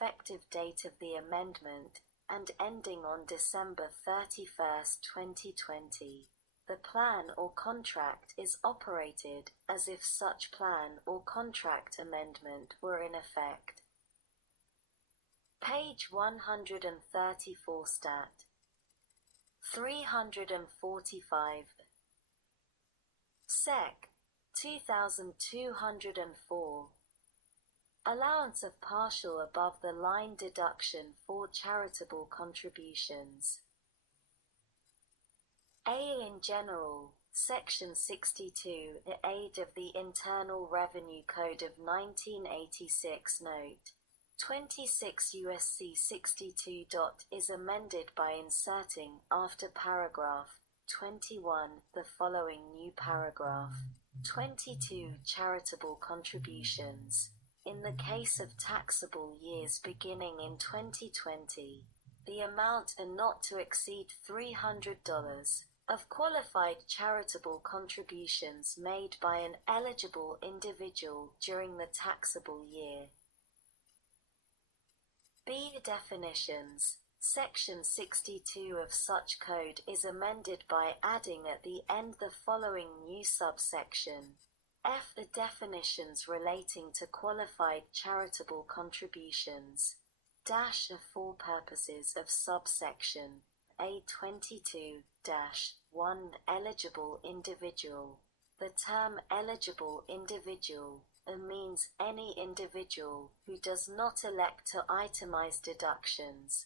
effective date of the amendment, and ending on December 31st, 2020. The plan or contract is operated as if such plan or contract amendment were in effect. Page 134 Stat 345 Sec. 2204 Allowance of partial above-the-line deduction for charitable contributions. A. In general, Section 62, the aid of the Internal Revenue Code of 1986 Note 26 USC 62. Is amended by inserting, after paragraph 21, the following new paragraph. 22. Charitable contributions. In the case of taxable years beginning in 2020, the amount are not to exceed $300 of qualified charitable contributions made by an eligible individual during the taxable year. B. Definitions. Section 62 of such code is amended by adding at the end the following new subsection. F. The definitions relating to qualified charitable contributions. Dash for purposes of subsection A22-1 eligible individual. The term eligible individual means any individual who does not elect to itemize deductions.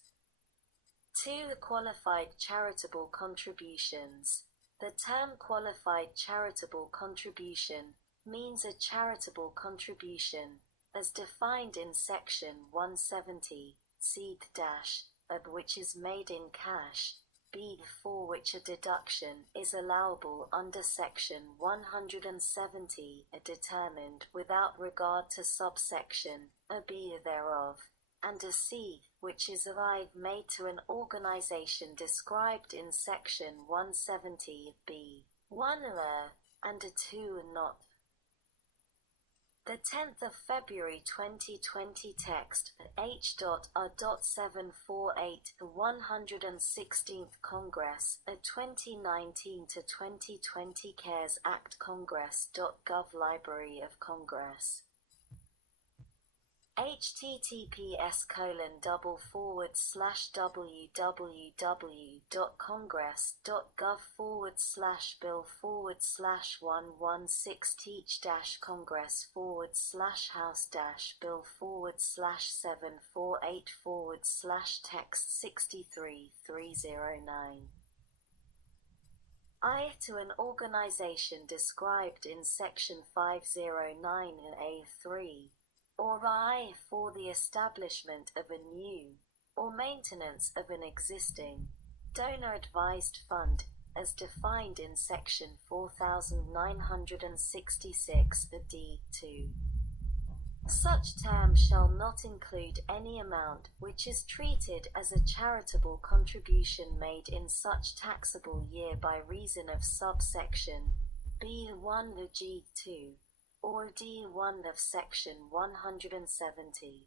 2. Qualified charitable contributions. The term qualified charitable contribution means a charitable contribution, as defined in Section 170, of which is made in cash, b. for which a deduction is allowable under Section 170, determined without regard to subsection b thereof, and a c. which is made to an organization described in Section 170 b. 1 and a 2 not. The 10th of February 2020 text, H.R.748, the 116th Congress, 2019-2020 CaresAct Congress.gov Library of Congress. https://www.congress.gov/bill/House-Bill/116-Congress/House-Bill/748/Text 63339. To an organization described in Section 509A3, or I for the establishment of a new, or maintenance of an existing, donor-advised fund, as defined in Section 4966 D2. Such term shall not include any amount which is treated as a charitable contribution made in such taxable year by reason of subsection B1 G2 or D1 of Section 170.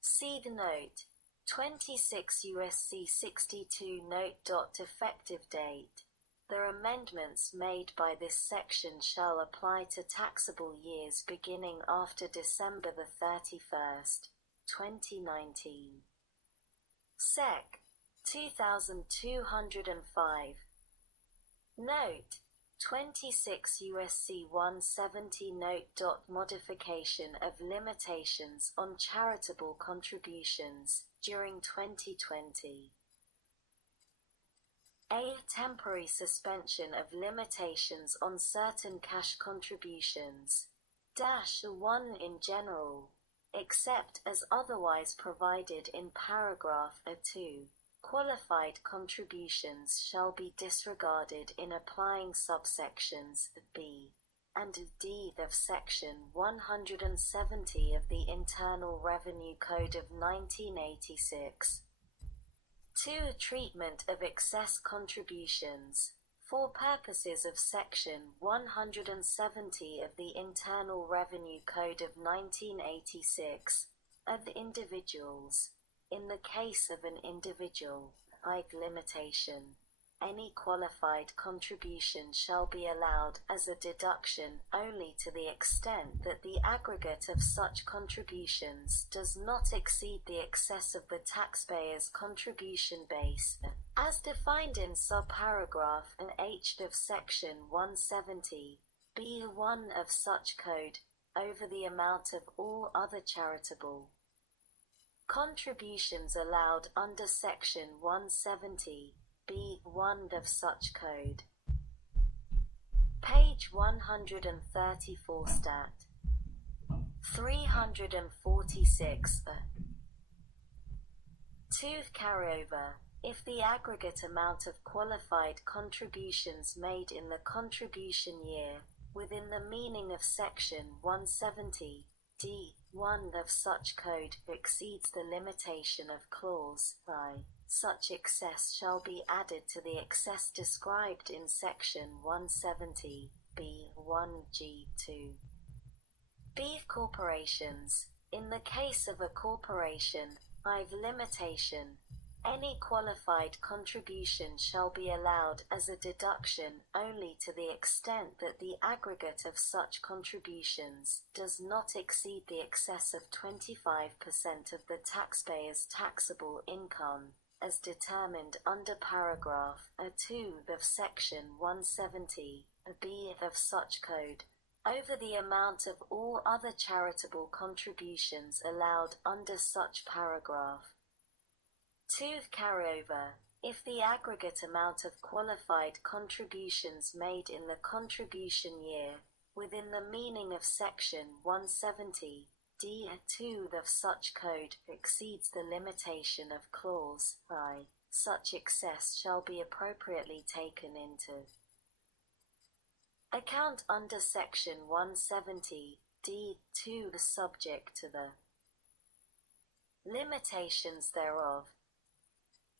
See the note 26 USC 62 Note. Effective date. The amendments made by this section shall apply to taxable years beginning after December 31st, 2019. Sec. 2205. Note 26 USC 170 Note. Modification of limitations on charitable contributions during 2020. A. Temporary suspension of limitations on certain cash contributions. 1 in general, except as otherwise provided in paragraph 2. Qualified contributions shall be disregarded in applying subsections B and D of Section 170 of the Internal Revenue Code of 1986. 2. Treatment of excess contributions. For purposes of Section 170 of the Internal Revenue Code of 1986, of individuals. In the case of an individual, limitation. Any qualified contribution shall be allowed as a deduction only to the extent that the aggregate of such contributions does not exceed the excess of the taxpayer's contribution base, as defined in subparagraph H of Section 170, B1 of such code, over the amount of all other charitable contributions allowed under Section 170, B1 of such code. Page 134 Stat. 346 2. Carryover. If the aggregate amount of qualified contributions made in the contribution year, within the meaning of Section 170, D1 of such code, exceeds the limitation of Clause I, such excess shall be added to the excess described in Section 170, B1G2. Beef corporations. In the case of a corporation, limitation. Any qualified contribution shall be allowed as a deduction only to the extent that the aggregate of such contributions does not exceed the excess of 25% of the taxpayer's taxable income, as determined under paragraph 2 of Section 170, B of such code, over the amount of all other charitable contributions allowed under such paragraph. 2. Carryover. If the aggregate amount of qualified contributions made in the contribution year, within the meaning of Section 170, D2 of such code, exceeds the limitation of Clause I, such excess shall be appropriately taken into account under Section 170, D2 subject to the limitations thereof.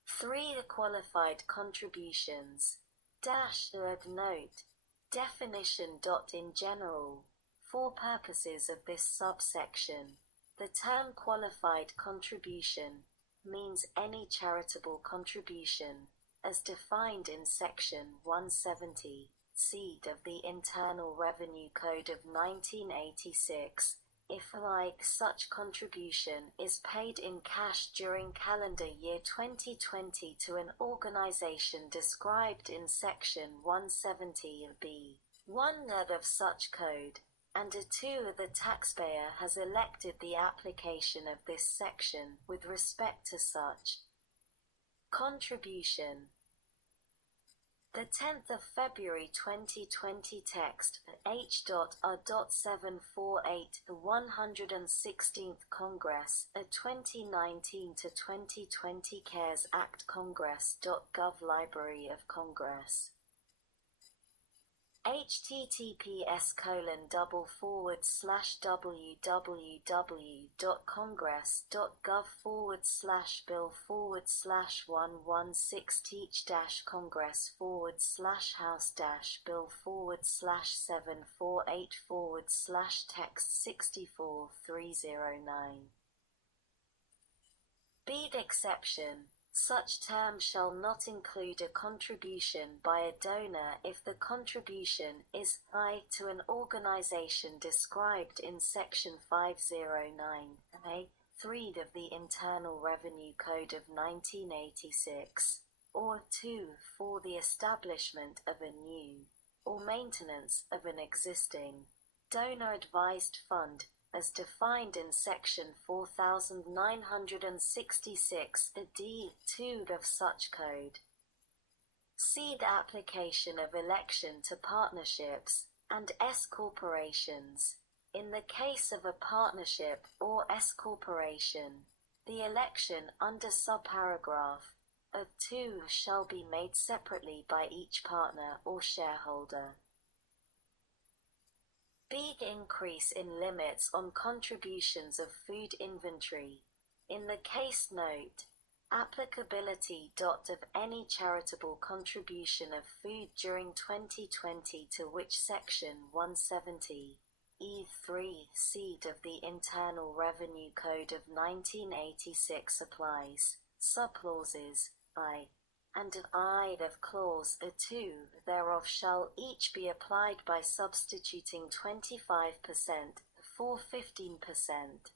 3. The qualified contributions. Note. Definition. In general, for purposes of this subsection, the term qualified contribution means any charitable contribution, as defined in Section 170, C of the Internal Revenue Code of 1986, if such contribution is paid in cash during calendar year 2020 to an organization described in Section 170b, 1 of such code, and 2 the taxpayer has elected the application of this section with respect to such contribution. The 10th of February 2020 text, H.A.748, the 116th Congress, a 2019 to 2020 CaresAct Congress.gov Library of Congress. https://www.congress.gov/bill/116-congress/house-bill/748//text 64309. Bead exception. Such term shall not include a contribution by a donor if the contribution is to an organization described in Section 509(a)(3) of the Internal Revenue Code of 1986, or 2 for the establishment of a new, or maintenance of an existing, donor-advised fund, as defined in Section 4966 D2 of such code. Seed application of election to partnerships and S-corporations. In the case of a partnership or S-corporation, the election under subparagraph 2 shall be made separately by each partner or shareholder. Big increase in limits on contributions of food inventory. In the case note, applicability of any charitable contribution of food during 2020 to which Section 170, E3 Seed of the Internal Revenue Code of 1986 applies. Subclauses I and I of clause A2 thereof shall each be applied by substituting 25% for 15%.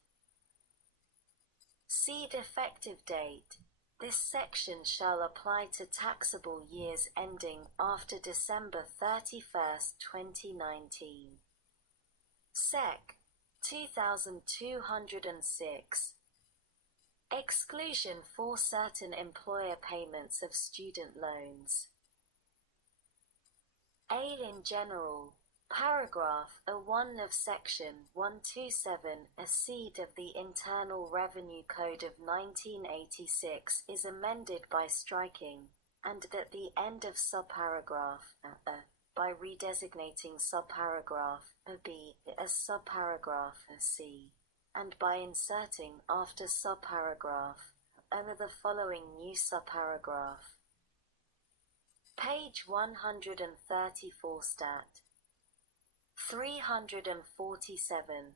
Seed effective date. This section shall apply to taxable years ending after December 31st, 2019. Sec. 2206. Exclusion for certain employer payments of student loans. A. In general, paragraph A1 of section 127 A Seed of the Internal Revenue Code of 1986 is amended by striking, and at the end of subparagraph A by redesignating subparagraph B as subparagraph C, and by inserting after subparagraph the following new subparagraph. Page 134 stat. 347.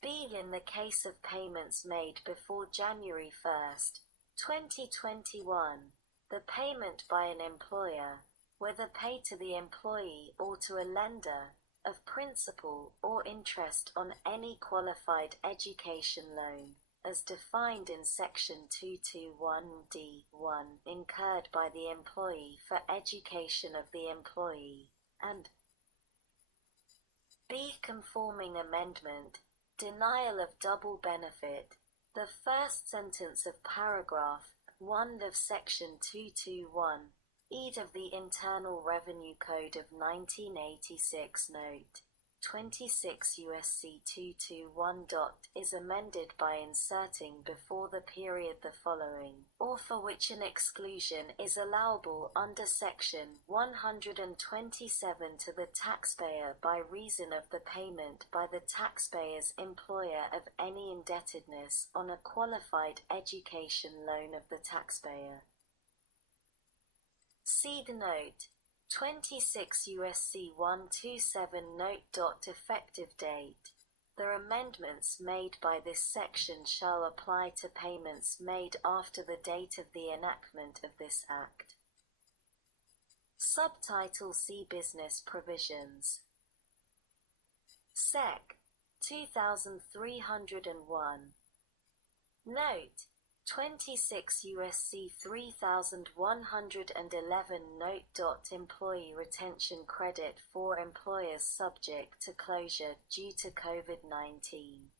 B. In the case of payments made before January 1st, 2021, the payment by an employer, whether paid to the employee or to a lender, of principal or interest on any qualified education loan, as defined in Section 221d(1), incurred by the employee for education of the employee, and B. Conforming amendment, denial of double benefit. The first sentence of paragraph 1 of Section 221(e) of the Internal Revenue Code of 1986 Note 26 USC 221. Is amended by inserting before the period the following, or for which an exclusion is allowable under Section 127 to the taxpayer by reason of the payment by the taxpayer's employer of any indebtedness on a qualified education loan of the taxpayer. See the note 26 USC 127 Note. Effective date. The amendments made by this section shall apply to payments made after the date of the enactment of this Act. Subtitle C. Business Provisions. Sec. 2301. Note 26 USC 3111 Note. Employee retention credit for employers subject to closure due to COVID-19.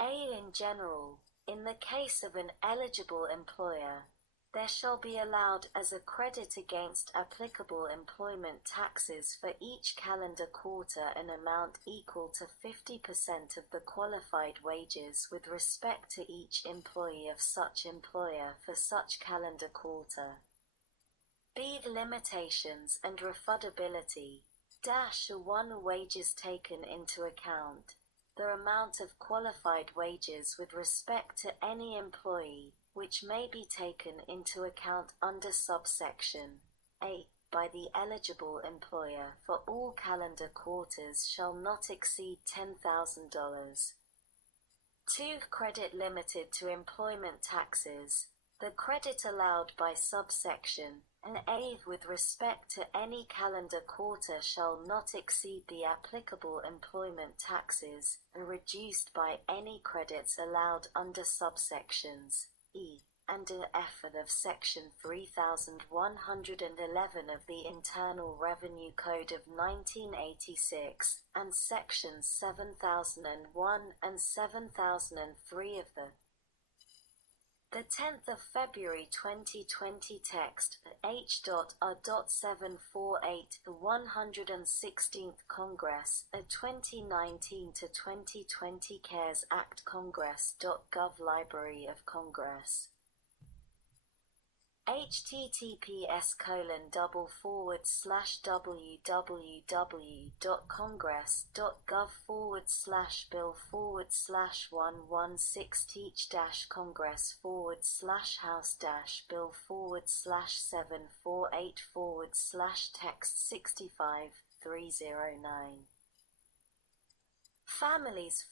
A. In general, in the case of an eligible employer, there shall be allowed as a credit against applicable employment taxes for each calendar quarter an amount equal to 50% of the qualified wages with respect to each employee of such employer for such calendar quarter. B. Limitations and refundability. -1 Wages taken into account. The amount of qualified wages with respect to any employee which may be taken into account under subsection A by the eligible employer for all calendar quarters shall not exceed $10,000. 2. Credit limited to employment taxes. The credit allowed by subsection A with respect to any calendar quarter shall not exceed the applicable employment taxes and reduced by any credits allowed under subsections E and F of Section 3111 of the Internal Revenue Code of 1986 and Sections 7001 and 7003 of the 10th of February 2020 text H.A.748 the 116th Congress, a 2019 to 2020 CARES Act Congress.gov Library of Congress. https://www.congress.gov/bill/Teach-Congress/House-Bill/748/text 65 309. Families